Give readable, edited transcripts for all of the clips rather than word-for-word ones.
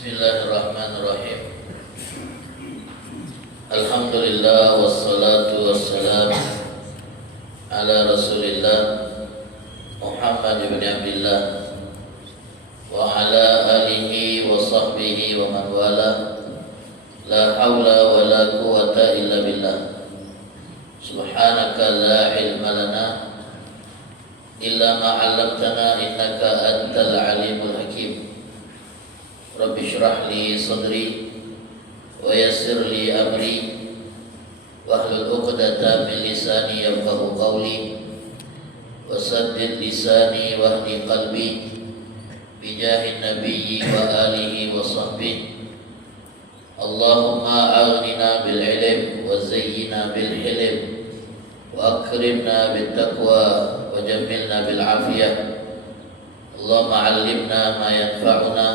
Bismillahirrahmanirrahim. Alhamdulillah wassalatu wassalamu ala Rasulillah Muhammad ibn Abdullah wa ala alihi wa sahbihi wa man wala. La hawla wa la quwwata illa billah. Subhanaka la ilma lana illa ma 'allamtana innaka antal alimul hakim. Rabbi shrah li sadri wa yassir li amri wahlul 'uqdatam min lisani yafqahu qawli wa saddid lisani wahdi qalbi bijahin nabiyyi wa alihi wa sahbihi. Allahumma aghnina bil ilm wa zayyina bil hilm wa akrimna bit taqwa wa jammilna bil afiyah. Allahumma 'allimna ma yanfa'una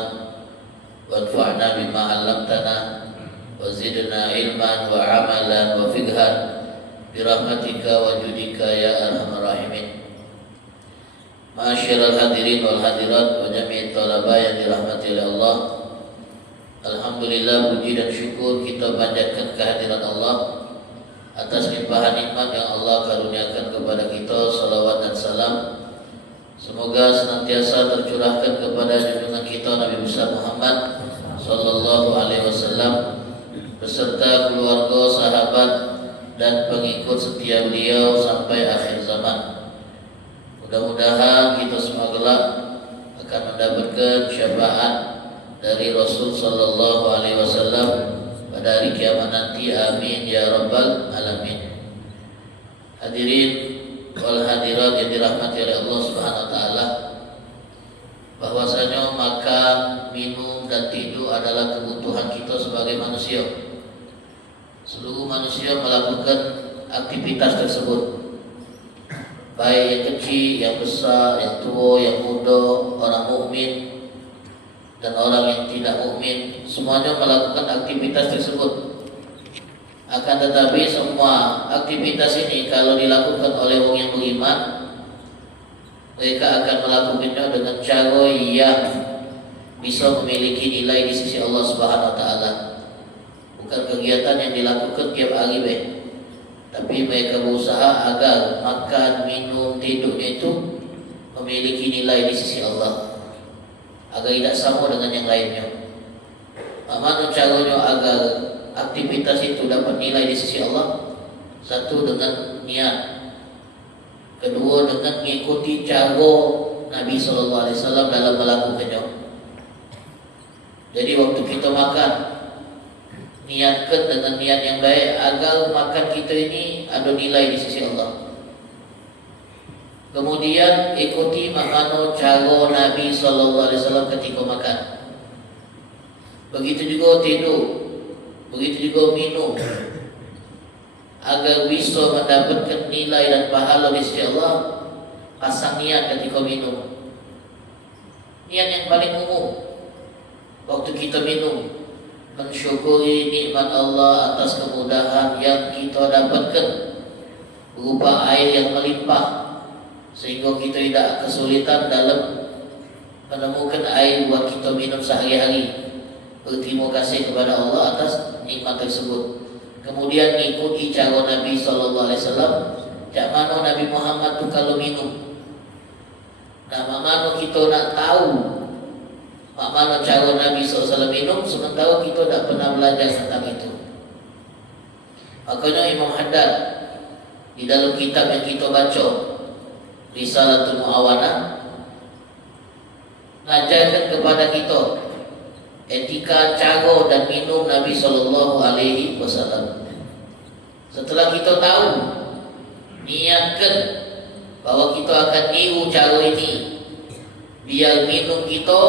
wanfa'na bima 'allamtana wa zidna ilman wa 'amalan wa fiqhan bi rahmatika wa judika ya arhamar rahimin. Ma'asyiral hadirin wal hadirat wa jami'it talaba yang dirahmati oleh Allah. Alhamdulillah, puji dan syukur kita panjatkan kehadiran Allah atas limpahan nikmat yang Allah karuniakan kepada kita. Salawat dan salam semoga senantiasa tercurahkan kepada junjungan kita Nabi besar Muhammad sallallahu alaihi wasallam beserta keluarga, sahabat dan pengikut setia beliau sampai akhir zaman. Mudah-mudahan kita semua kelak akan mendapatkan syafaat dari Rasul sallallahu alaihi wasallam pada hari kiamat nanti. Amin ya rabbal alamin. Hadirin wal hadirat yang dirahmati oleh Allah Subhanahu wa taala, bahwasanya makan, minum dan tidur adalah kebutuhan kita sebagai manusia. Seluruh manusia melakukan aktivitas tersebut, baik yang kecil, yang besar, yang tua, yang muda, orang mukmin dan orang yang tidak mukmin, semuanya melakukan aktivitas tersebut. Akan tetapi semua aktivitas ini kalau dilakukan oleh orang yang beriman, mereka akan melakukannya dengan cara yang bisa memiliki nilai di sisi Allah Subhanahu wa taala. Bukan kegiatan yang dilakukan tiap hari tapi mereka berusaha agar makan, minum, tidurnya itu memiliki nilai di sisi Allah, agar tidak sama dengan yang lainnya. Bagaimana caranya agar aktivitas itu dapat nilai di sisi Allah? Satu, dengan niat. Kedua, dengan mengikuti cara Nabi SAW dalam melakukannya. Jadi waktu kita makan, niatkan dengan niat yang baik agar makan kita ini ada nilai di sisi Allah. Kemudian ikuti bagaimana cara Nabi SAW ketika makan. Begitu juga tidur, begitu juga minum, agar bisa mendapatkan nilai dan pahala di sisi Allah. Pasang niat ketika minum. Niat yang paling umum waktu kita minum, mensyukuri nikmat Allah atas kemudahan yang kita dapatkan berupa air yang melimpah, sehingga kita tidak kesulitan dalam menemukan air buat kita minum sehari-hari. Berterima kasih kepada Allah atas nikmat tersebut. Kemudian ikuti cara Nabi SAW. Jak mana Nabi Muhammad tu kalau minum. Nah, mana kita nak tahu bagaimana cara Nabi SAW minum, sementara kita tak pernah belajar tentang itu. Makanya Imam Haddad di dalam kitab yang kita baca, Risalatul Mu'awanah, mengajarkan kepada kita etika cara dan minum Nabi SAW. Setelah kita tahu, niatkan bahwa kita akan niru cara ini, biar minum kita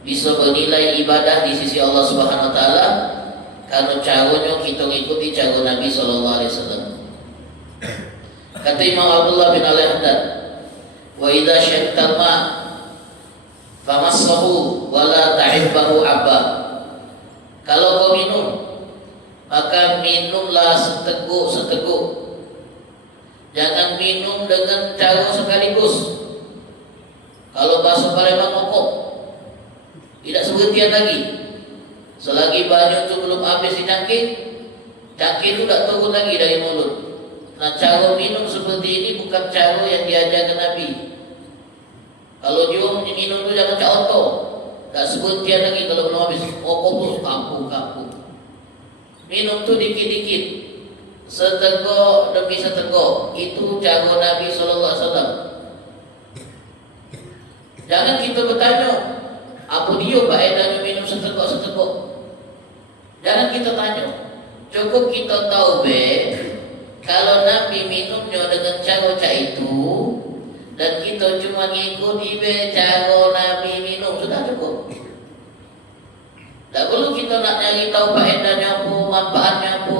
bisa bernilai ibadah di sisi Allah Subhanahu wa taala, karena caranya kita mengikuti cara Nabi SAW. Kata Imam Abdullah bin Al-Haddad, wa idza syaribtal ma famassahu wa la ta'ibbahu abba. Kalau kau minum, maka minumlah seteguk-seteguk. Jangan minum dengan cara sekaligus. Kalau bahasa Palembang ngokok, Tidak seberhentian lagi. Selagi banyu itu belum habis dicangkir, cangkir itu tidak turun lagi dari mulut. Nah, cara minum seperti ini bukan cara yang diajarkan Nabi. Kalau dia minum itu jangan cak otot, tak seberhentian lagi kalau belum habis. Terus kampung. Minum tu dikit-dikit, seteguk demi seteguk. Itu cara Nabi SAW. Jangan kita bertanya, apa dia faedahnya minum seteguk-seteguk? Jangan kita tanya. Cukup kita tahu kalau Nabi minumnya dengan cara macam itu, dan kita cuma ngikuti cara Nabi minum, sudah cukup. Tak perlu kita nak nyari tahu faedahnya apa, manfaatnya apa.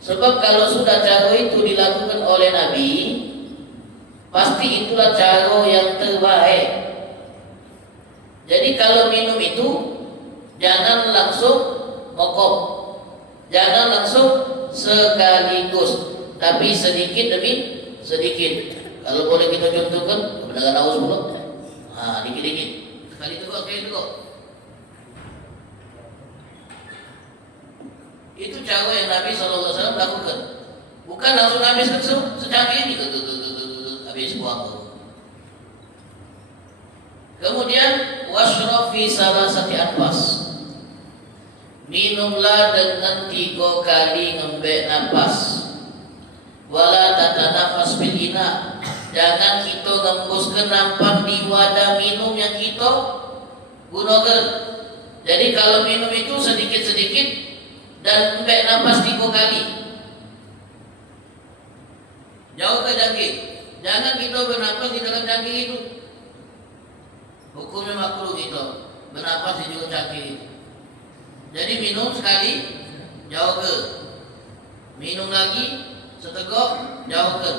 Sebab kalau sudah cara itu dilakukan oleh Nabi, pasti itulah cara yang terbaik. Jadi kalau minum itu jangan langsung mokok, jangan langsung sekaligus, tapi sedikit demi sedikit. Kalau boleh kita contohkan kebenaran haus pula. Dikit-dikit. Sekali teguk. Itu cara yang Nabi SAW lakukan. Bukan langsung habiskan secangkir ini, habis buang. Kemudian washrab fi salasati anfas. Minumlah dengan 3 kali ngembek nafas. Wala tatanafas bil ina. Jangan kita ngembuskan nampan di wadah minum yang kita gunakan. Jadi kalau minum itu sedikit-sedikit dan ngembek nafas 3 kali. Jauh ke cangkir. Jangan kita bernafas di dalam cangkir itu. Hukumnya makruh kita bernafas di dalam cangkir itu. Jadi minum sekali, jauh ke. Minum lagi, seteguk, jauh ke.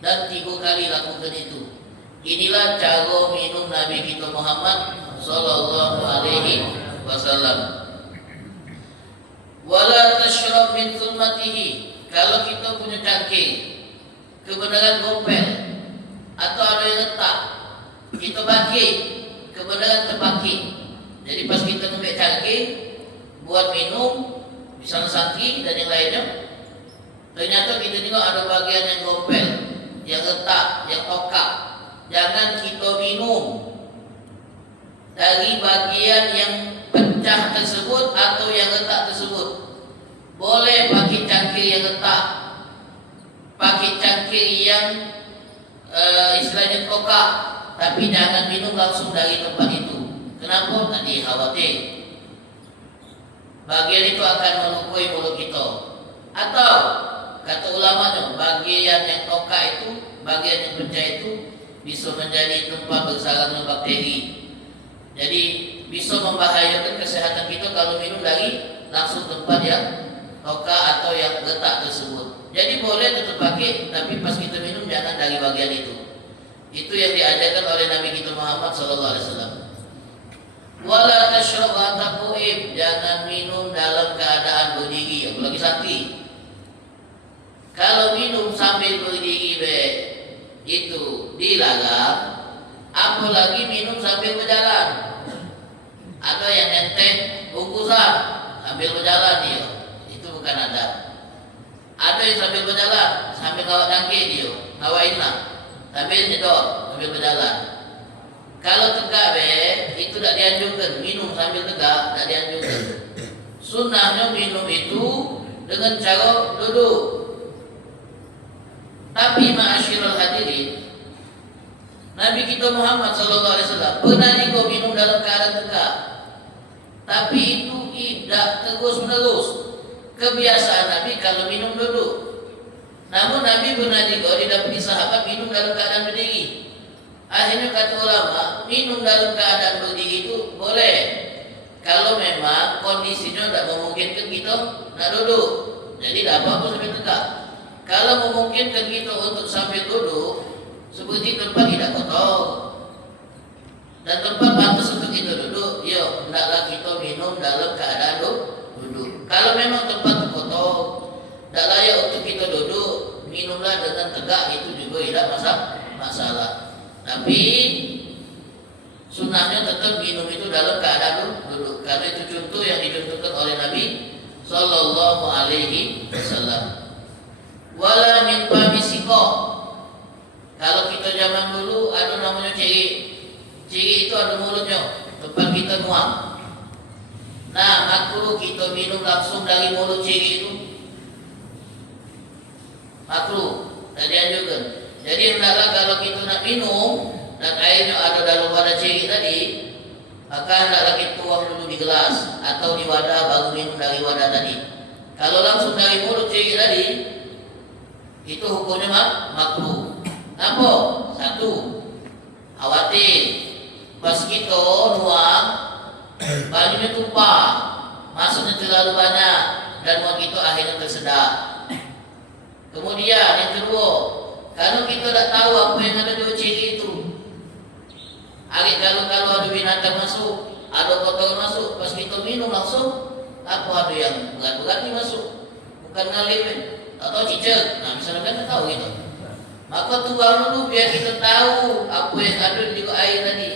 Dan 3 kali lakukan itu. Inilah cara minum Nabi kita Muhammad sallallahu alaihi wasallam. Wala tashrab min thulmatihi. Kalau kita punya cangkir kebenaran gompel atau ada yang letak, kita bagi kebenaran terbaki. Jadi pas kita ngambil cangkir buat minum, misalnya sangki dan yang lainnya, ternyata kita tengok ada bagian yang gompel, yang letak, yang tokak. Jangan kita minum dari bagian yang pecah tersebut atau yang letak tersebut. Boleh pakai cangkir yang letak, pakai cangkir yang istilahnya tokak, tapi jangan minum langsung dari tempat itu. Kenapa? Tadi khawatir bagian itu akan melukai mulut kita. Atau kata ulamanya, bagian yang tokak itu, bagian yang pecah itu bisa menjadi tempat bersarangnya bakteri. Jadi bisa membahayakan kesehatan kita kalau minum dari langsung tempat yang tokak atau yang letak tersebut. Jadi boleh tetap pakai, tapi pas kita minum jangan dari bagian itu. Itu yang diajarkan oleh Nabi kita Muhammad SAW. Wala tashrab hatta qu'ib. Jangan minum dalam keadaan berdiri, apalagi sakti. Kalau minum sambil berdiri itu dilarang, apalagi minum sambil berjalan. Ada yang nenteng bungkusan sambil berjalan dia, itu bukan adab. Ada yang sambil berjalan, sambil ngawak cangkir dia, ngawain lah, sambil nyedot, sambil berjalan. Kalau tegak itu tidak dianjurkan. Minum sambil tegak tidak dianjurkan. Sunnahnya minum itu dengan cara duduk. Tapi ma'asyiral hadirin, Nabi kita Muhammad SAW pernah juga minum dalam keadaan tegak. Tapi itu tidak terus-menerus. Kebiasaan Nabi kalau minum duduk. Namun Nabi pernah juga didapati sahabat minum dalam keadaan berdiri. Akhirnya kata ulama, minum dalam keadaan berdiri itu boleh kalau memang kondisinya tidak memungkinkan kita nak duduk. Jadi tidak apa-apa sambil tegak. Kalau memungkinkan kita untuk sambil duduk, seperti tempat tidak kotor dan tempat pantas untuk kita duduk, ya hendaklah kita minum dalam keadaan duduk. Kalau memang tempat kotor, tidak layak untuk kita duduk, minumlah dengan tegak, itu juga tidak masalah. Tapi Sunnahnya tetap minum itu dalam keadaan duduk. Karena itu contoh yang dicontohkan oleh Nabi Sallallahu Alaihi Wasallam. Wala min pamisiko. Kalau kita zaman dulu ada namanya ciri. Ciri itu ada mulutnya, tempat kita nuang. Nah, makruh kita minum langsung dari mulut ciri itu. Makruh, tak dianjurkan. Jadi hendaklah kalau kita nak minum dan airnya ada dalam wadah ciri tadi, maka hendaklah kita tuang dulu di gelas atau di wadah baru minum dari wadah tadi. Kalau langsung dari mulut ciri tadi, itu hukumnya makruh. Apa? Satu, khawatir pas kita nuang bajunya tumpah, masuknya terlalu banyak dan muang kita akhirnya tersedak. Kemudian yang kedua, kalau kita tak tahu apa yang ada di ciri itu, kalau ada binatang masuk, ada kotoran masuk, pas kita minum langsung, apa ada yang berat-berat ni masuk, bukan ngalir atau cicak. Nah misalnya kan tak tahu gitu, maka tuang dulu biar kita tahu apa yang ada di air tadi.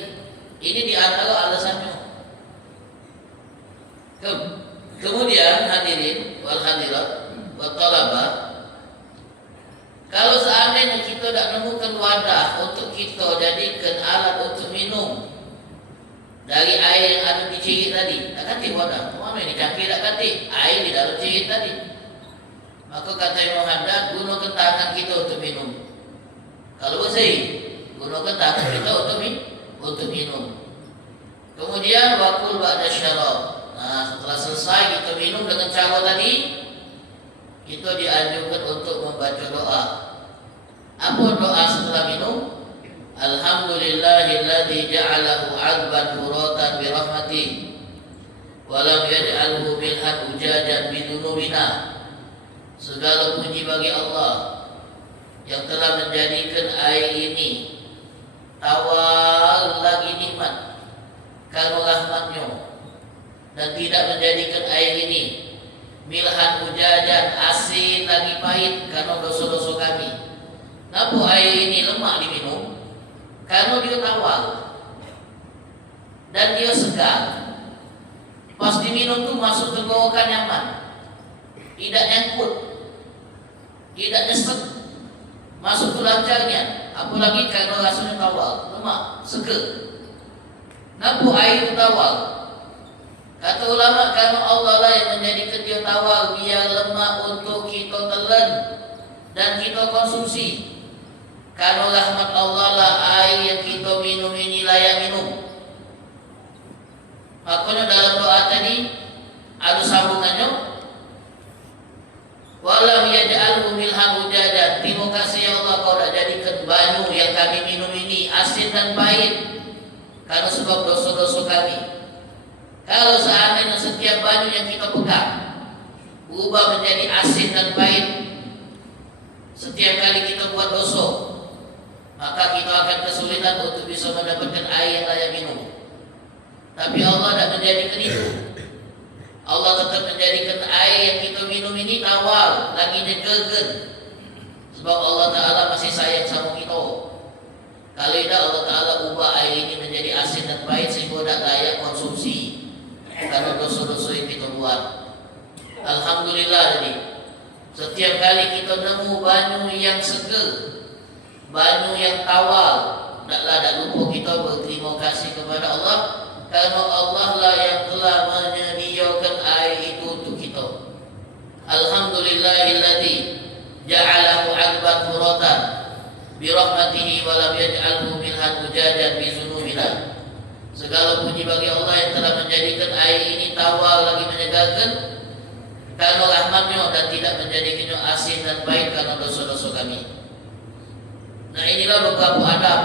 Ini di antara alasannya. Kemudian hadirin wal hadirat wa talaba, kalau seandainya kita tak menemukan wadah untuk kita jadikan alat untuk minum dari air yang ada di ciri tadi, tak kati wadah. Mana ini cangkir tak kati air di dalam ciri tadi, maka kata Imam Haddad, gunakan tangan kita untuk minum. Kalau bersih, gunakan tangan kita untuk minum. Kemudian wakul ba'da syarab. Nah, setelah selesai kita minum dengan cara tadi, kita dianjurkan untuk membaca doa. Apa doa setelah minum? Alhamdulillahilladzi ja'alahu 'adban furatan bi rahmati wa lam yaj'alhu milhan ujajan bi dunubina. Segala puji bagi Allah yang telah menjadikan air ini tawar lagi nikmat karena rahmatnya, dan tidak menjadikan air ini milhan ujajan asin lagi pahit karena dosa-dosa kami. Kenapa air ini lemak diminum? Karena dia tawar dan dia segar. Pas diminum tu masuk tenggorokan nyaman, tidak nyangkut, tidak nyesek, masuk tu lancarnya. Apalagi karena rasanya tawar, lemak, segar. Kenapa air itu tawar? Kata ulama, karena Allah lah yang menjadikan dia tawar biar lemak untuk kita telan dan kita konsumsi. Karena rahmat Allah lah air yang kita minum ini layak minum. Makanya dalam doa tadi ada sambungannya. Walam yaj'alhu milhan ujajan. Terima kasih ya Allah, kau dah jadikan banyu yang kami minum ini asin dan pahit karena sebab dosa-dosa kami. Kalau seandainya setiap banyu yang kita pegang berubah menjadi asin dan pahit setiap kali kita buat dosa, maka kita akan kesulitan untuk bisa mendapatkan air yang layak minum. Tapi Allah tidak menjadikan itu. Allah tetap menjadikan air yang kita minum ini tawar, lagi nyegergen. Sebab Allah Ta'ala masih sayang sama kita. Kalau tidak, Allah Ta'ala ubah air ini menjadi asin dan pahit sehingga tidak layak konsumsi karena dosa-dosa yang kita buat. Alhamdulillah jadi setiap kali kita nemu banyu yang segar, banyu yang tawar, tak lupa kita berterima kasih kepada Allah, karena Allah lah yang telah menyediakan air itu untuk kita. Alhamdulillahilladzi ja'alahu 'adban furatan bi rahmatihi wa lam yaj'alhu milhan ujajan bi dzunubina. Segala puji bagi Allah yang telah menjadikan air ini tawar lagi menyegarkan karena rahmatnya dan tidak menjadikannya asin dan pahit karena dosa-dosa kami. Nah, inilah beberapa adab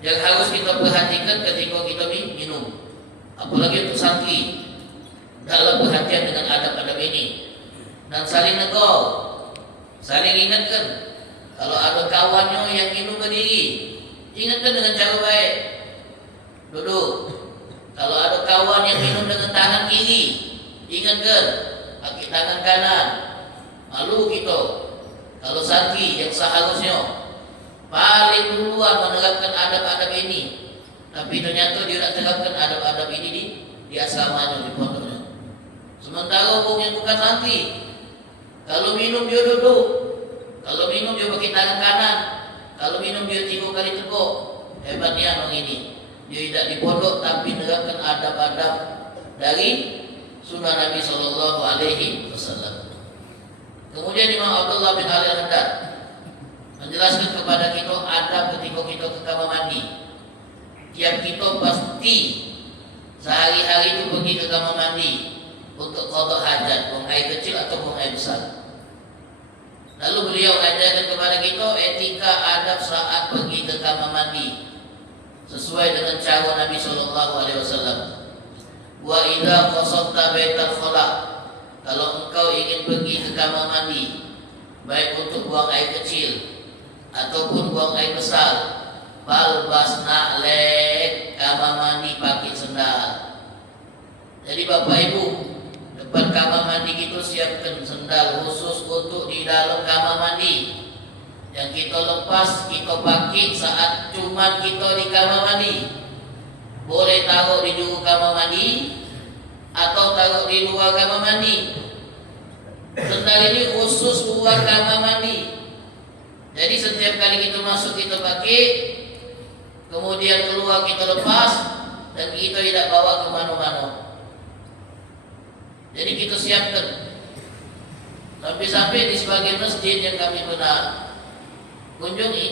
yang harus kita perhatikan ketika kita minum. Apalagi untuk santri, dalam perhatian dengan adab-adab ini dan saling negur, saling ingatkan. Kalau ada kawannya yang minum berdiri, ingatkan dengan cara baik, duduk. Kalau ada kawan yang minum dengan tangan kiri, ingatkan pakai tangan kanan. Malu kita. Kalau santri yang seharusnya paling duluan menerapkan adab-adab ini, Tapi ternyata dia nak terapkan adab-adab ini di asramanya, di pondoknya. Sementara orang yang bukan santri, kalau minum dia duduk, kalau minum dia pakai tangan kanan, kalau minum dia 3 kali teguk. Hebatnya orang ini, dia tidak di pondok tapi menerapkan adab-adab dari sunnah Nabi Sallallahu Alaihi Wasallam. Kemudian Imam Abdullah bin Ali Al-Haddad menjelaskan kepada kita adab ketika kita ke kamar mandi. Tiap kita pasti sehari-hari itu pergi ke kamar mandi untuk qada hajat, buang air kecil atau buang air besar. Lalu beliau ajarkan kepada kita etika adab saat pergi ke kamar mandi sesuai dengan cara Nabi Sallallahu Alaihi Wasallam. Wa idza qasadta baital khala, kalau engkau ingin pergi ke kamar mandi, baik untuk buang air kecil ataupun buang air besar, balbas na'lek, kamar mandi pakai sendal. Jadi Bapak Ibu, depan kamar mandi kita siapkan sendal khusus untuk di dalam kamar mandi. Yang kita lepas, kita pakai saat cuma kita di kamar mandi. Boleh taruh di juru kamar mandi atau taruh di luar kamar mandi. Sendal ini khusus buat kamar mandi. Jadi setiap kali kita masuk kita pakai, kemudian keluar kita lepas, dan kita tidak bawa ke mana-mana. Jadi kita siapkan. Sampai-sampai di sebagian masjid yang kami pernah kunjungi,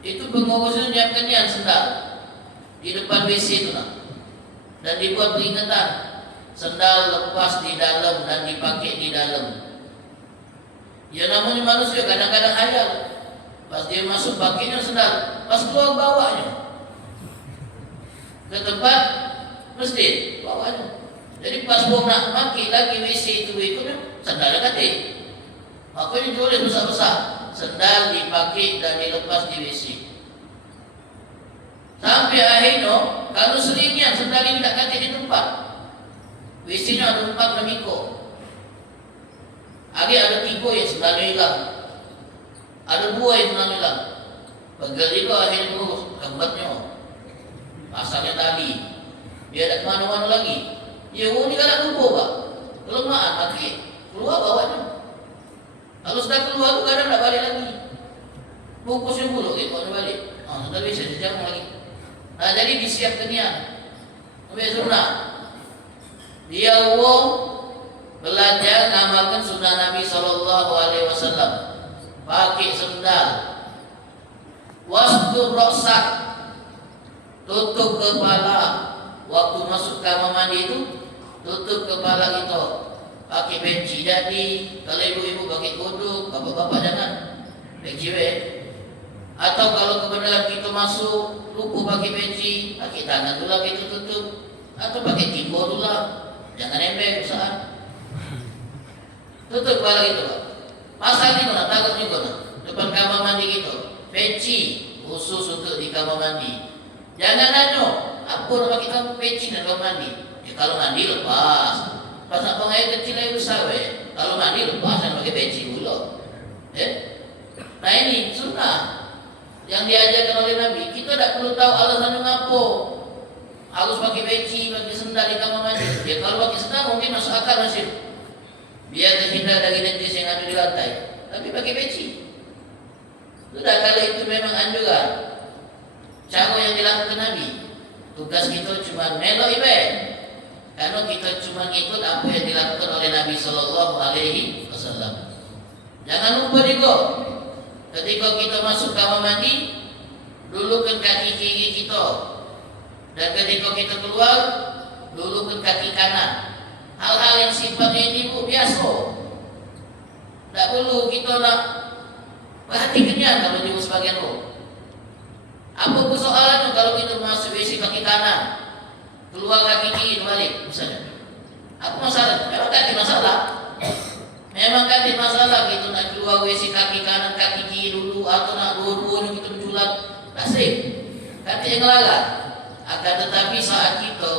itu pengurusnya menyiapkan sendal di depan WC itu dan dibuat peringatan, sendal lepas di dalam dan dipakai di dalam. Ya namanya manusia kadang-kadang hayal, pas dia masuk pakainya sendal, pas keluar bawanya ke tempat masjid bawanya. Jadi pas mau nak pakai lagi WC itu sendalnya katik. Makanya tulis besar-besar, sendal dipakai dan dilepas di WC. Sampai akhirnya, kalau seringnya sendal ini tak katik di tempat, WC-nya ada 4 lemiko. Ada 3 yang sendalnya hilang, ada 2 yang sendalnya hilang. Pegal juga akhirnya terus gambarnya, asalnya tadi, dia tak kemana-mana lagi. Ya ini kalau lupa Pak, kelemahan mati, keluar bawahnya. Kalau sudah keluar tu kadang tak balik lagi. Bungkusnya dulu, bawa balik. Sudah bisa dijamah lagi. Nah jadi disiapkan dia. Sampai sunnah. Dia belajar ngamalkan sunnah Nabi Sallallahu Alaihi Wasallam. Pakai sendal. Wastur roksak, tutup kepala. Waktu masuk kamar mandi itu tutup kepala kita. Pakai peci jadi, kalau ibu-ibu pakai kuduk, bapak-bapak jangan peci Atau kalau kebenaran kita masuk lupa pakai peci, pakai tangan dulu kita tutup, atau pakai timbo dulu, jangan embek usaha. Tutup kepala kita, Pak. Pasang itu nak takut juga nak. Depan kamar mandi kita, peci khusus untuk di kamar mandi. Jangan nanya, apa nak pakai peci dan kamar mandi? Ya kalau mandi lepas. Pas nak buang air kecil air besar kalau mandi lepas dan pakai peci dulu. Nah ini sunnah yang diajarkan oleh Nabi. Kita tak perlu tahu alasannya ngapo harus pakai peci, pakai sendal di kamar mandi. Ya kalau pakai sendal mungkin masuk akal nasib, biar terhindar dari najis yang ada di lantai. Tapi pakai peci sudah, kalau itu memang anjuran cara yang dilakukan Nabi. Tugas kita cuma melok ibadah, karena kita cuma ikut apa yang dilakukan oleh Nabi Sallallahu Alaihi Wasallam. Jangan lupa juga, ketika kita masuk kamar mandi, dulukan kaki kiri kita, dan ketika kita keluar, dulukan kaki kanan. Hal-hal yang sifatnya ini biasa, tak perlu kita nak perhatikannya kalau di sebagian orang. Apa persoalannya kalau kita masuk WC kaki kanan, keluar kaki kiri balik misalnya? Apa masalah? Memang tak ada masalah. Memang tak ada masalah gitu nak keluar WC kaki kanan kaki kiri dulu, atau nak dua-duanya kita menculat, asik. Kata yang larang. Akan tetapi saat kita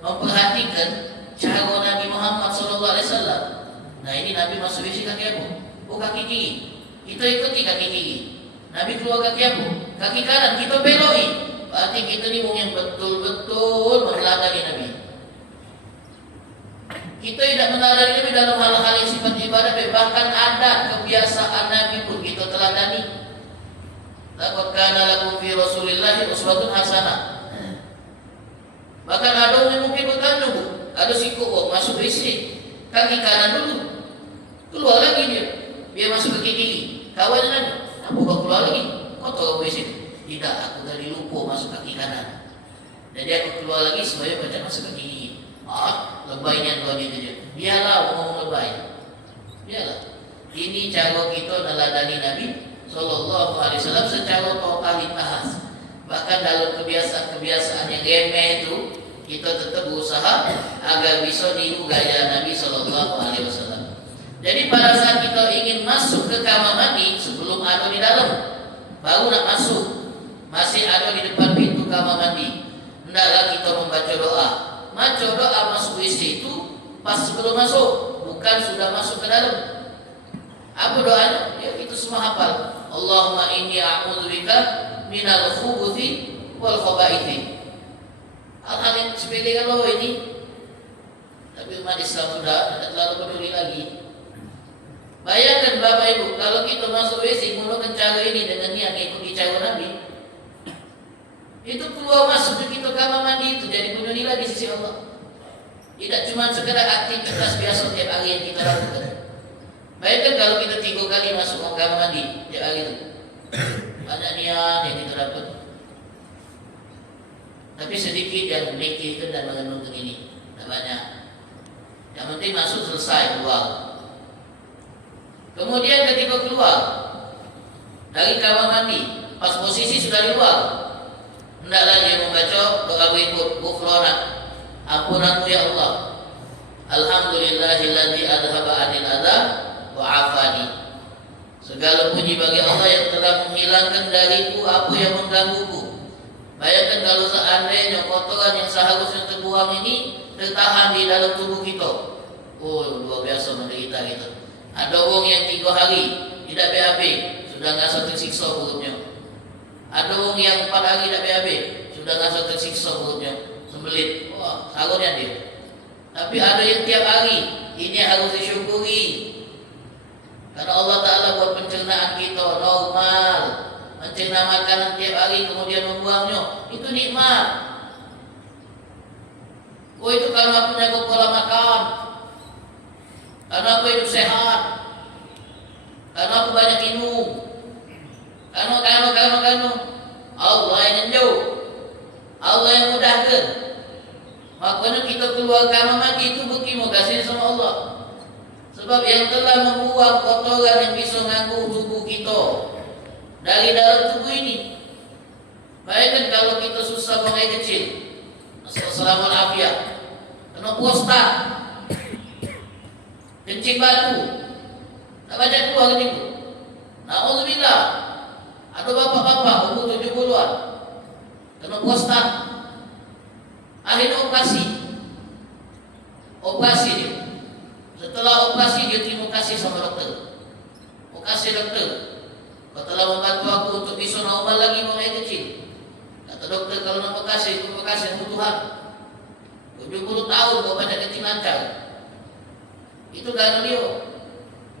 memperhatikan cara Nabi Muhammad SAW, nah ini Nabi masuk WC kaki apa? Oh kaki kiri. Kita ikuti kaki kiri. Nabi keluar kaki apa? Kaki kanan. Kita beloi. kita ni yang betul-betul meneladani Nabi. Kita tidak meneladani Nabi dalam hal-hal yang sifat ibadah, bahkan adat kebiasaan Nabi pun kita teladani. Laqad kana lakum fi Rasulillahi uswatun hasanah. Bahkan ada orang yang mungkin bertanya, Bu, ada sikut masuk WC, kaki kanan dulu, keluar lagi dia masuk ke kiri. Kawan Nabi, apa kau keluar lagi? Kau tahu WC? Tidak, aku tadi lupa masuk kaki kanan. Jadi aku keluar lagi supaya baca masuk kaki kiri. Lebaynya kau dia. Biarlah ngomong lebay. Biarlah. Ini cara kita meneladani Nabi Sallallahu Alaihi Wasallam secara totalitas. Bahkan dalam kebiasaan-kebiasaan yang remeh itu, kita tetap berusaha agar bisa niru gaya Nabi Sallallahu Alaihi Wasallam. Jadi pada saat kita ingin masuk ke kamar mandi, sebelum ada di dalam, baru nak masuk, masih ada di depan pintu kamar mandi, hendaklah kita membaca doa. Baca doa masuk WC itu pas sebelum masuk, bukan sudah masuk ke dalam. Apa doanya? Ya itu semua hafal. Allahumma inni a'udzubika minal khubuthi wal khabaithi. Hal-hal yang sepele kalau ini, tapi umat Islam sudah tidak terlalu peduli lagi. Bayangkan Bapak Ibu, kalau kita masuk WC menggunakan cara ini dengan niat ikuti cara Nabi, itu keluar masuk ke kita kamar mandi itu jadi punya nilai di sisi Allah. Tidak cuma sekedar aktivitas biasa tiap hari yang kita lakukan. Bayangkan kalau kita 3 kali masuk ke kamar mandi tiap hari itu, banyak niat yang kita dapat. Tapi sedikit yang memikirkan dan mengenungkan ini, tidak banyak. Yang penting masuk selesai keluar. Kemudian ketika keluar dari kamar mandi, pas posisi sudah di luar, hendaklah dia membaca doa berikut, Ghufranak, ampunanmu ya Allah, Alhamdulillahilladzi adhaba 'anil adha wa 'afani. Segala puji bagi Allah yang telah menghilangkan dariku apa yang menggangguku. Bayangkan kalau seandainya kotoran yang seharusnya terbuang ini tertahan di dalam tubuh kita. Oh, luar biasa menderita kita. Ada orang yang 3 hari tidak BAB, sudah rasa tersiksa perutnya. Ada orang yang 4 hari tidak BAB, sudah rasa tersiksa perutnya, sembelit. Wah, sarungnya dia. Tapi ada yang tiap hari, ini harus disyukuri. Karena Allah Ta'ala buat pencernaan kita normal, mencerna makanan tiap hari kemudian membuangnya, itu nikmat. Oh, itu karena aku jaga pola makan, karena aku hidup sehat, karena aku banyak minum, karena Allah yang jauh, Allah yang mudahkan. Makanya kita keluar kamar mandi itu berterima kasih sama Allah. Sebab yang telah membuang kotoran yang bisa mengganggu tubuh kita dari dalam tubuh ini. Bayangkan kalau kita susah buang air kecil, Assalamualaikum, kena prostat, kencing batu, tak baca keluar ke ibu. Na'udzubillah, ada bapak-bapak umur 70-an, kena prostat, akhirnya operasi dia. Setelah operasi dia terima kasih sama dokter. Makasih dokter, kau telah membantu aku untuk bisa normal lagi buang air kecil. Kata dokter, kalau nak makasih, terima kasih sama Tuhan. 70 tahun kau banyak kencing lancar. Itu karena dia.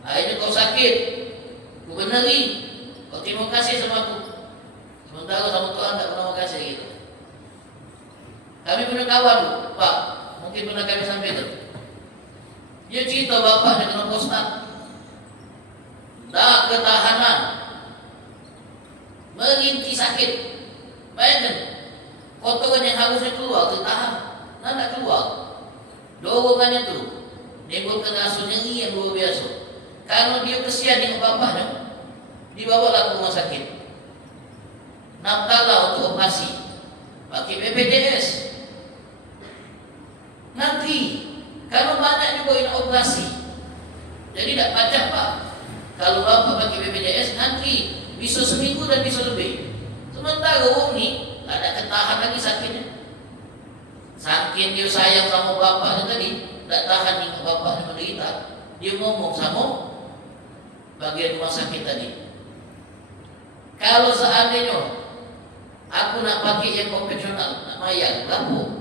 Akhirnya kau sakit, kau benari, kau terima kasih sama aku. Sementara sama Tuhan tak pernah makasih gitu. Kami punya kawan, Pak, mungkin pernah kami sampaikan. Dia cerita bapaknya kena prostat, tak ketahanan, merintih sakit. Bayangkan, kotoran yang harusnya keluar tertahan, tak keluar. Dorongannya tu menimbulkan rasa nyeri yang luar biasa. Kalau dia kesian dengan bapaknya, dibawalah ke rumah sakit. Nafkahlah untuk operasi, pakai BPJS. Nanti kalau banyak juga yang operasi, jadi tak pajak Pak. Kalau bapak pakai BPJS nanti bisa seminggu dan bisa lebih. Sementara orang ni ada ketahan lagi sakitnya. Saking dia sayang sama bapaknya tadi, tak tahan dengan bapaknya menderita. Dia ngomong sama bagian rumah sakit tadi, kalau seandainya Aku nak pakai yang konvensional, nak mayat, berapa?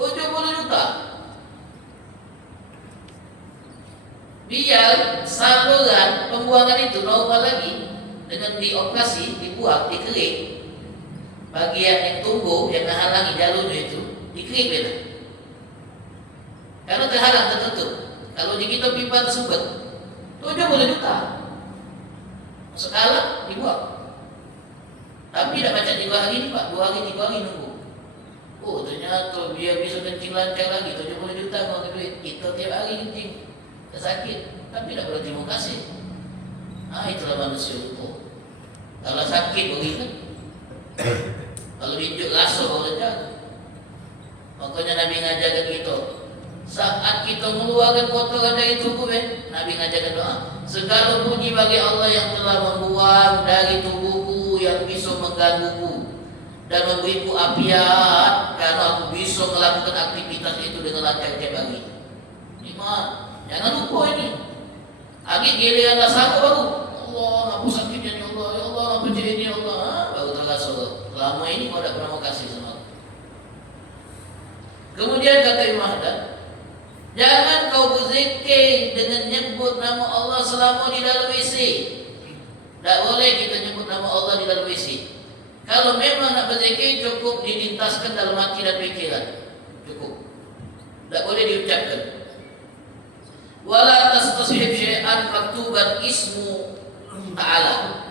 70 juta. Biar saluran pembuangan itu normal lagi, dengan dioperasi, dibuang, dikerik. Bagian yang tumbuh, yang menghalangi jalurnya itu, dikerik beda. Karena terhalang, tertutup. Kalau digitu pipa tersebut 70 juta. Sekarang dibuang. Tapi tidak baca 3 hari ni Pak, 2 hari, 3 hari nunggu. Oh ternyata dia bisa kencing lancar lagi, 70 juta mau duit. Kita tiap hari kencing, sakit, tapi tidak boleh terima kasih. Itulah manusia itu. Kalau sakit begitu, kalau diinjuk rasa baru jaga. Makanya Nabi ngajarkan kita, saat kita mengeluarkan kotoran dari tubuh, Nabi ngajarkan doa. Segala puji bagi Allah yang telah membuang dari tubuhku yang bisa menggangguku dan memberiku afiat karena aku bisa melakukan aktivitas itu dengan lancar tiap hari. Jangan lupa ini. Lagi giliran dah sanggup baru. Allah, apa sakitnya ya Allah, ya Allah, apa jadi ya Allah. Baru terasa. Selama ini kau tak pernah mau kasih sama aku. Kemudian kata Imam Haddad, jangan kau berzikir dengan nyebut nama Allah selama di dalam WC. Tak boleh kita nyebut nama Allah di dalam WC. Kalau memang nak berzikir, cukup dilintaskan dalam hati dan pikiran. Cukup. Tak boleh diucapkan. Wala tastasihib syai'an maktuban ismu ta'ala.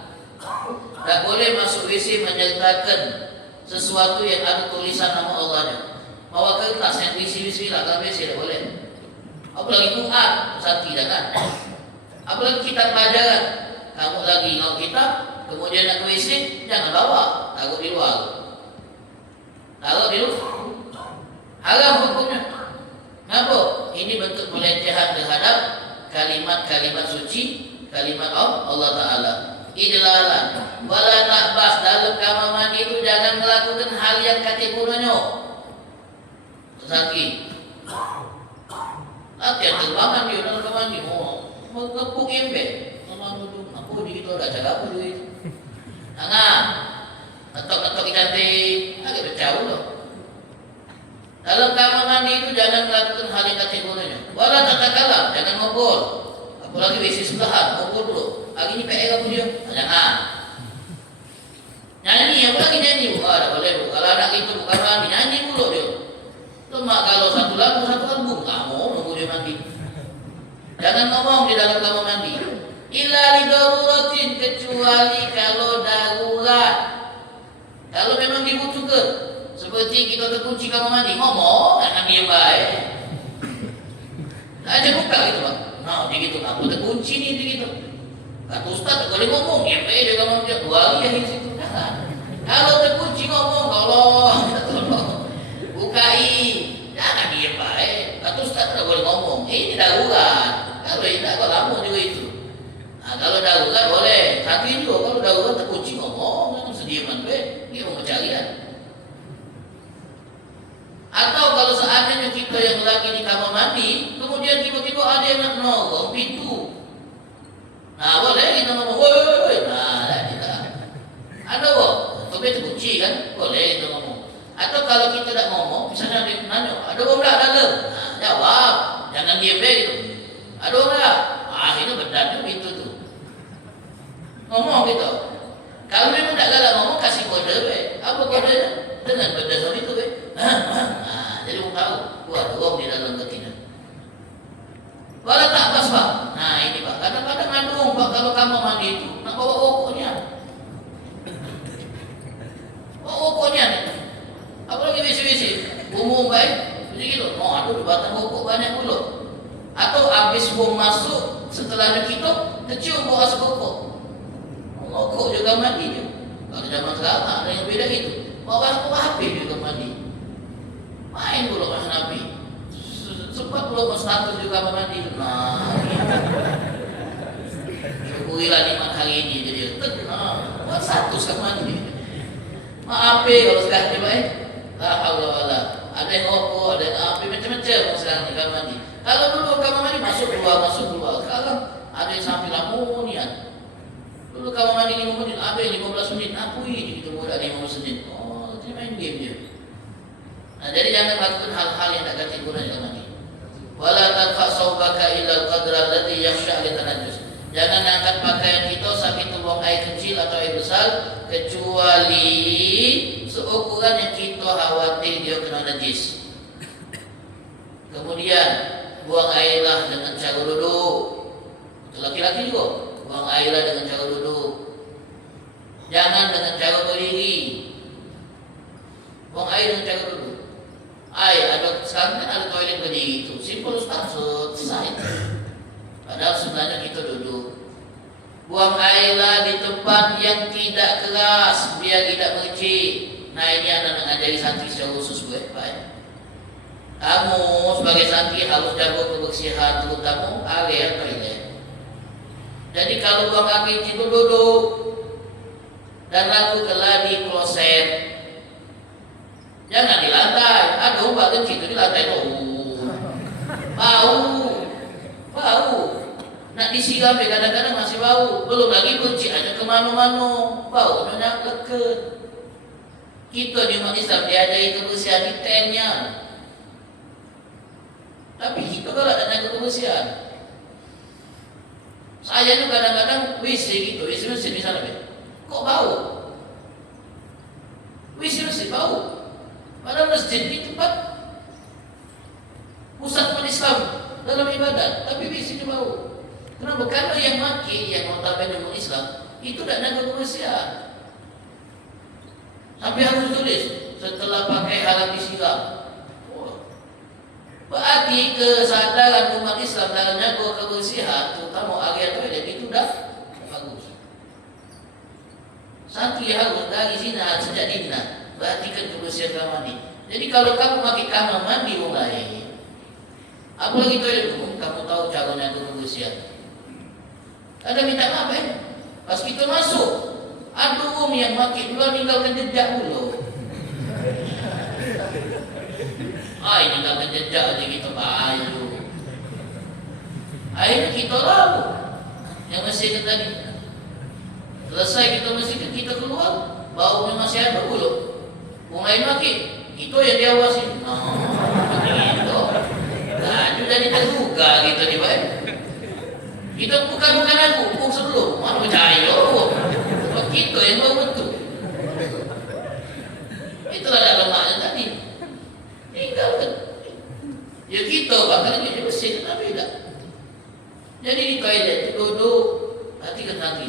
Tak boleh masuk WC menyertakan sesuatu yang ada tulisan nama Allahnya. Bawa kertas yang isi-isi lah dalam WC, tak boleh. Apalagi Quran, sati jangan. Apalagi kitab pelajaran. Kamu lagi ngau kitab, kemudian nak ke WC, jangan bawa, taruh di luar. Taruh di luar. Haram hukumnya. Kenapa? Ini bentuk pelecehan terhadap kalimat-kalimat suci, kalimat Allah Ta'ala. Idlalan. Wala ta'bas, dalam kamar mandi itu jangan melakukan hal yang kata gunanya. Sakit. Latihan terbangan dia dalam kamar mandi. Mau kepuk ember. Aku di kita ada cara apa duit. Jangan. Ngetok-ngetok cantik, agak berjauh loh. Dalam kamar mandi itu jangan melakukan hal yang kategorinya. Wala tatakalam, jangan ngobrol. Apalagi WC sebelahan, ngobrol dulu. Hari ini PR apa dia? Jangan. Nyanyi, apalagi nyanyi. Ada boleh. Kalau anak itu bukan mandi, nyanyi dulu dia. Cuma kalau satu lagu, satu album, kamu nunggu dia mandi. Jangan ngomong di dalam kamar mandi. Illa lidaruratin, kecuali kalau darurat. Kalau memang dibutuhkan, seperti kita terkunci kamar mandi, ngomong jangan diam baik. Aja buka gitu Pak. Nah, dia gitu, kamu terkunci nih dia gitu. Kata Ustaz tak boleh ngomong, diam baik dia kamar mandi. 2 hari yang di situ. Kalau terkunci ngomong, tolong, bukai, jangan diam baik. Kata Ustaz tak boleh ngomong. Ini darurat. Kalau tidak, kau lama juga itu. Nah, kalau darurat boleh, tapi juga kalau darurat terkunci ngomong, sediaman dia mau mencarian. Atau kalau seandainya kita yang lagi di kamar mandi, kemudian tiba-tiba ada yang nak nongol pintu. Nah, boleh kita ngomong, woi, nah, tidak. Ada kok, tapi terkunci kan, boleh kita ngomong. Atau kalau kita tak ngomong, misalnya ada yang nanya, ada orang tak dalam? Nah, jawab, jangan diam gitu. Ada orang tak? Itu benar itu tuh. Ngomong gitu. Kalau memang tak galak ngomong, kasih kode apa kodenya? Dengan benda itu jadi orang tahu buat uang di dalam ketina. Walau tak pas Pak. Nah ini Pak, kadang-kadang ngandung Pak kalau kamar mandi itu nak bawa rokoknya. Bawa rokoknya nih. Apalagi WC-WC umum baik, begitu. Aduh batang rokok banyak dulu. Atau habis buang masuk setelah kita kecium bau asap rokok. Rokok juga mandi juga. Kalau zaman sekarang ada yang beda itu. Bawa HP juga mandi. Main dulu mas Nabi. Sempat belum mas status juga mandi. Nah, syukurilah nikmat hari ini jadi tenang. Buat satu sama mandi. Maaf kalau sekarang baik. La haula wala. Ada yang rokok, ada yang api macam-macam sekarang di kamar mandi. Kalau dulu kamar mandi masuk keluar. Sekarang ada yang sampai lamunian. Dulu kamu mandi 5 menit, ada yang 15 menit, akui gitu mudah 15 menit. Oh, dia main game dia. Nah, jadi jangan lakukan hal-hal yang tak ganti guna dalam mandi. Wala tanfa saubaka illa qadra alladhi yakhsha litanajjus. Jangan angkat pakaian kita sampai tuang air kecil atau air besar kecuali seukuran yang kita khawatir dia kena najis. Kemudian buang airlah dengan cara duduk. Untuk laki-laki juga, buang airlah dengan cara duduk. Jangan dengan cara berdiri. Buang air dengan cara duduk. Sekarang kan ada toilet berdiri itu, simple Ustaz, selesai. Padahal sebenarnya kita duduk. Buang airlah di tempat yang tidak keras biar tidak mengecil. Nah, ini anda mengajari santri secara khusus baik. Kamu sebagai santri harus jaga kebersihan terutama area toilet. Jadi kalau buang air itu duduk dan lakukanlah di kloset. Jangan di lantai. Aduh, Pak kecil itu di lantai tuh. Bau. Nak disiram kadang-kadang masih bau. Belum lagi benci aja kemana-mana. Bau menyangkut ke. Kita di umat Islam diajari kebersihan di tennya. Tapi kita kalau ada kebersihan. Saya itu kadang-kadang WC gitu, WC mesin misalnya. Kok bau? WC mesin bau. Padahal masjid itu tempat pusat umat Islam dalam ibadat, tapi WC itu bau. Kenapa? Karena yang maki, yang notabene umat Islam itu tidak ada kebersihan. Sampai harus tulis setelah pakai alat disiram. Berarti kesadaran umat Islam dalam jaga kebersihan, terutama area toilet itu dah bagus. Santri harus dari sini sejak dini perhatikan kebersihan kamar mandi. Jadi kalau kamu pakai kamar mandi mulai, apalagi toilet umum, kamu tahu caranya kebersihan. Ada minta maaf pas kita masuk, aduh yang pakai dulu tinggalkan jejak dulu. Ini tinggalkan jejak aja kita ayo. Akhirnya kita lalu yang masih tadi. Selesai kita masih kita keluar, baunya masih ada dulu. Mulai makin, itu yang diawasi. Gitu. Nah, itu jadi terduga gitu nih, Pak. Kita bukan aku, sebelum. Mana percaya, kita yang tahu betul. Itulah dalam makna tadi. Tinggalkan. Ya kita bahkan ini bersih, tapi tidak. Jadi di toilet duduk, hati-hati nanti.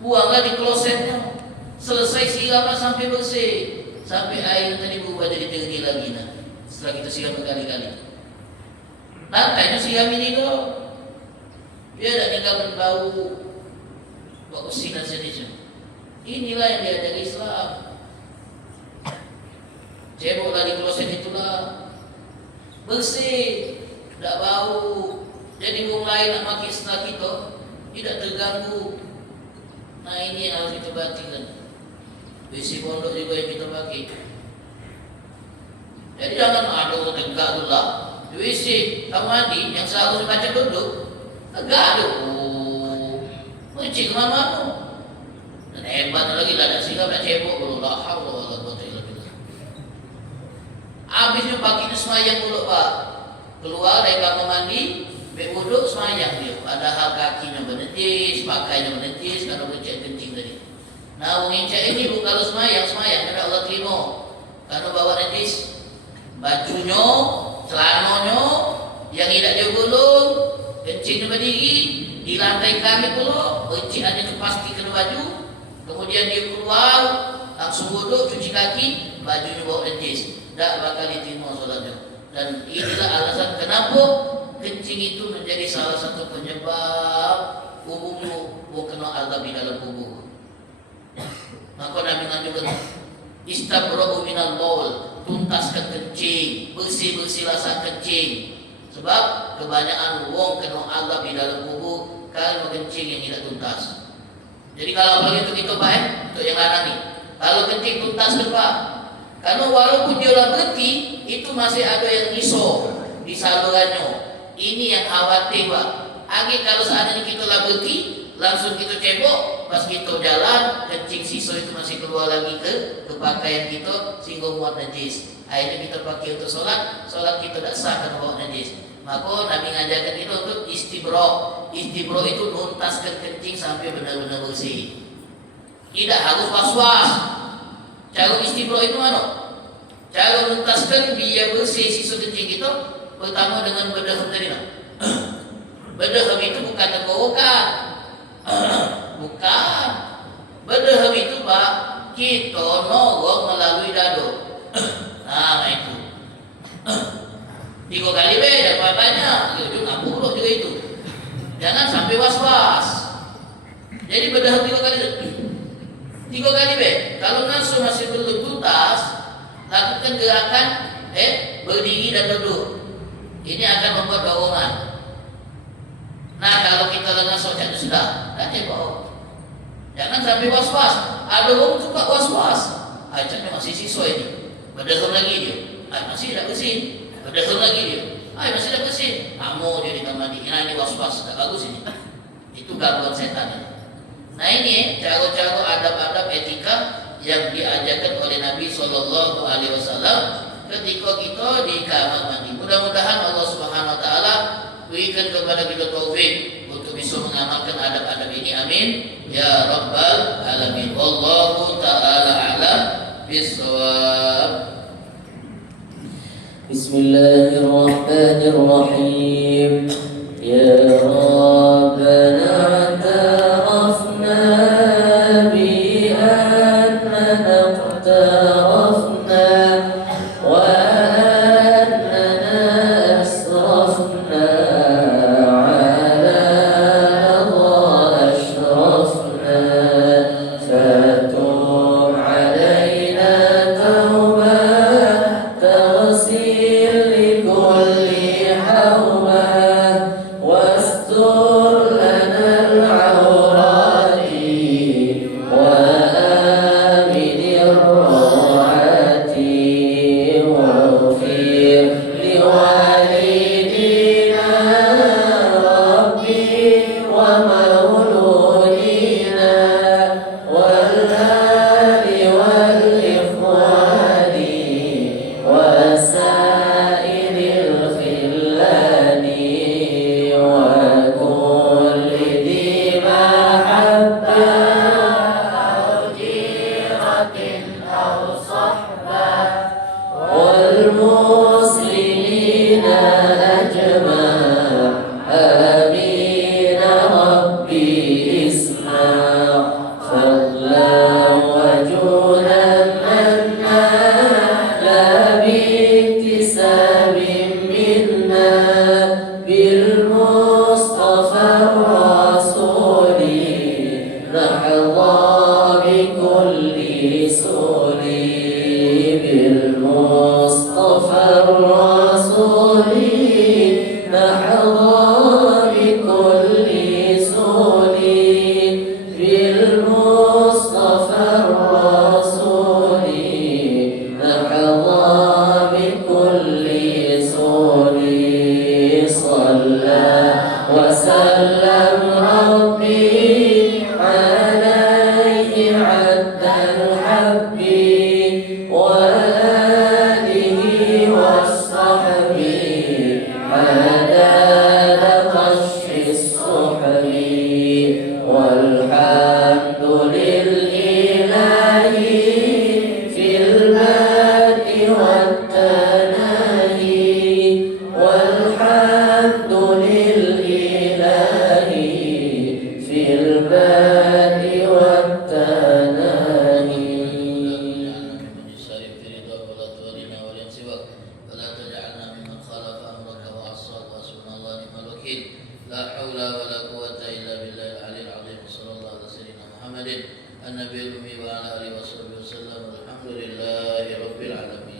Buanglah di klosetnya. Selesai siram sampai bersih, sampai air tadi berubah jadi jernih lagi. Nah, setelah kita siram berkali-kali, lantainya siram ini loh, biar tidak tinggalkan bau, bau sinar sejenisnya. Inilah yang diajari Islam. Ceboklah di kloset itulah, bersih, tidak bau. Jadi mulai nak makin setelah kita tidak terganggu. Nah, ini yang harus kita perhatikan. WC pondok juga yang kita pakai. Jadi jangan tegak dulu lah. WC kamar mandi yang seharusnya baca duduk, tegak dulu. Mencik kemana-mana. Dan hebat lagi lah, ada sikap nak cebok dulu. La haula wala quwwata illa billah. Habisnya pakai semayang dulu, Pak. Keluar dari kamar mandi, berwuduk semayang dia. Padahal kakinya menejis, pakainya menejis karena kencing tadi. Nah, mengincak ini kalau semayang karena Allah terima. Karena bawa najis, bajunya, celananya yang tidak dia gulung, kencingnya berdiri di lantai kami pula, kencikannya pasti kena baju. Kemudian dia keluar, langsung wuduk, cuci kaki, bajunya bawa najis. Tak bakal diterima solatnya. Dan inilah alasan kenapa kencing itu menjadi salah satu penyebab kuburmu kena azab di dalam kubur. Maka Nabi mengajukan istabra'u minal baul, tuntaskan kencing, bersih-bersihlah saat kencing. Sebab kebanyakan wong kena azab di dalam kubur karena kencing yang tidak tuntas. Jadi kalau begitu kita baik untuk yang lain ni. Kalau kencing tuntaskan, Pak. Karena walaupun dia orang berhenti, itu masih ada yang iso di salurannya. Ini yang khawatir, Pak. Lagi kalau seandainya kita lah berhenti, langsung kita cebok, pas kita jalan kencing sisa itu masih keluar lagi ke pakaian kita sehingga muat najis. Akhirnya kita pakai untuk sholat kita tidak sah karena bawa najis. Maka Nabi ngajarkan kita untuk istibro. Istibro itu nuntaskan kencing sampai benar-benar bersih. Tidak harus was-was. Cara istibro itu mana? Cara nuntaskan biar bersih sisa kencing kita pertama dengan berdehem tadi nak. Berdehem itu bukan tenggorokan. Bukan. Berdehem itu Pak, kita norok melalui dado. Nah itu 3 kali dapat banyak. Itu ngampur juga itu. Jangan sampai was-was. Jadi berdehem 3 kali. 3 kali kalau nafsu masih belum tuntas, lakukan gerakan berdiri dan duduk. Ini akan membuat dorongan. Nah kalau kita dengan sojak itu sudah, nanti bawa. Jangan sampai was-was. Ada orang tuh Pak was-was. Ajaknya masih siswa ini. Berdehem lagi dia. Masih tidak bersih. Berdehem lagi dia. Masih tidak bersih. Kamu dia di kamar mandi. Nah ini was-was. Tidak bagus ini. Itu gangguan setan ini. Nah ini cara-cara adab-adab etika yang diajarkan oleh Nabi Sallallahu Alaihi Wasallam ketika kita di kamar mandi. Mudah-mudahan Allah Subhanahu Wa Taala berikan kepada kita taufik untuk bisa mengamalkan adab-adab ini. Amin ya Rabbal Alamin. Wallahu Taala a'lam bissawab. Bismillahirrahmanirrahim. Ya Rabbana ta'afna bi annana iqtarafna wa annana asrafna ala Allah ashrafna fatub alayna tawbah taghsil likulli hawbah واستر لنا العورات وآمن الروعات واغفر لوالدينا ربي ومولودينا والآل والإخوان وسائر الخلان وكل ذي محبة أو جيرة أو صحبة والمسلمين أجمع آمين ربي اسمع فضلا وجودا منا لا باكتساب منا بالمصطفى الرسول نحظى بكل سول بالمصطفى الرسول نحظى بكل سول بالمصطفى الرسول نحظى بكل سول صلى وسلم ربي عليه عد الحب وآله والصحب عدد قشف الصحب والحمد للإله في البدء والتناهي والحمد للإله في البدء والتناهي. لا حول ولا قوة إلا بالله العلي العظيم. صلى الله على سيدنا محمد النبي الأمي وعلى آله وصحبه وسلم. الحمد لله رب العالمين.